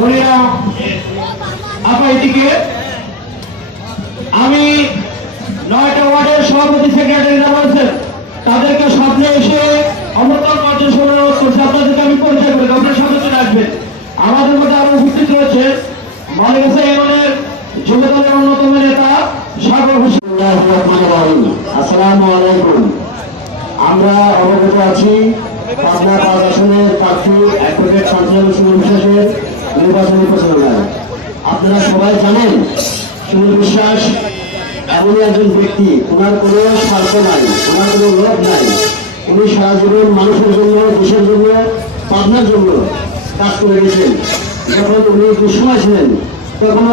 মরিয়া আপা এদিকে আমি 9টা ওয়ার্ডের সভাপতি সেক্রেটারি বলছেন তাদেরকে স্বপ্নে এসে অমরতল পর্যায়ে অনুরোধ করছে আপনাদেরকে আমি পরিচয় করে আপনার সদস্য রাখবেন। আমাদের মধ্যে আরো উপস্থিত রয়েছে মালিকাসা ইউনিয়নের যুবদলের অন্যতম নেতা সাগর হোসেন। আসসালামু আলাইকুম। আমরা অবগত আছি পাবনা 5 আসনের প্রার্থী অ্যাডভোকেট শান্তনু সুমন বিশ্বাসের নির্বাচনী প্রচারণায়। আপনারা সবাই জানেন সুমন বিশ্বাস এমনই একজন ব্যক্তি, ওনার কোনো স্বার্থ নাই, ওনার কোনো লোভ নাই। উনি সারা জীবন মানুষের জন্য, দেশের জন্য, পাবনার জন্য কাজ করে গেছেন। যখন উনি দুঃসময় ছিলেন তখন